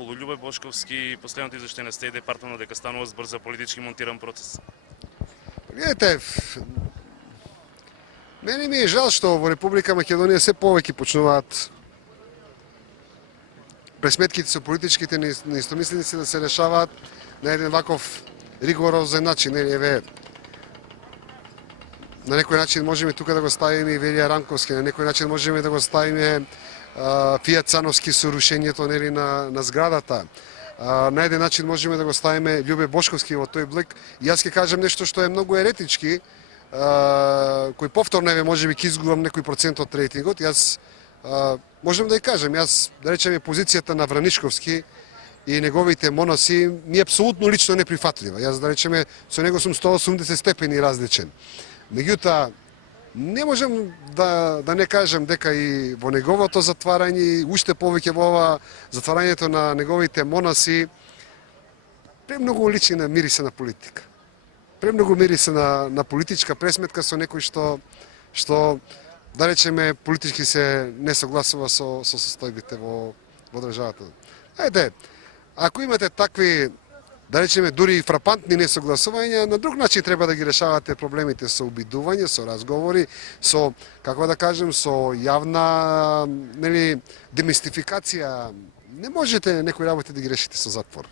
околу Љубој Бошковски, последното извештај на Стеј Департамент дека станува збор за политички монтиран процес. Гледате, мене ми е жал што во Република Македонија се повеќе почнуваат пресметките со политичките неистомисленици да се решаваат на еден ваков ригорозен начин. Еве, на некој начин можеме тука да го ставиме и Велија Ранковски, на некој начин можеме да го ставиме Фијат Цановски со рушењето на зградата. На еден начин можеме да го ставиме Љубе Бошковски во тој блик. И јас ќе кажам нешто што е многу еретички, кој повторно можеби ќе изгубам некој процент од рейтингот. Јас можем да ја кажам, јас да речеме позицијата на Вранишковски и неговите моноси ми е апсолутно лично неприфатлива. Јас да речеме со него сум 180 степени различен. Меѓутоа, не можам да не кажам дека и во неговото затварање, уште повеќе во ова затварањето на неговите моноси, премногу личи на мирисе на политика. Премногу мирисе на политичка пресметка со некој што да речеме политички се не согласува со состојбите во државата. Ајде, ако имате такви, да речеме, дури и фрапантни несогласувања, на друг начин треба да ги решавате проблемите со обидување, со разговори, со, како да кажем, со јавна демистификација. Не можете некои работи да ги решите со затвор.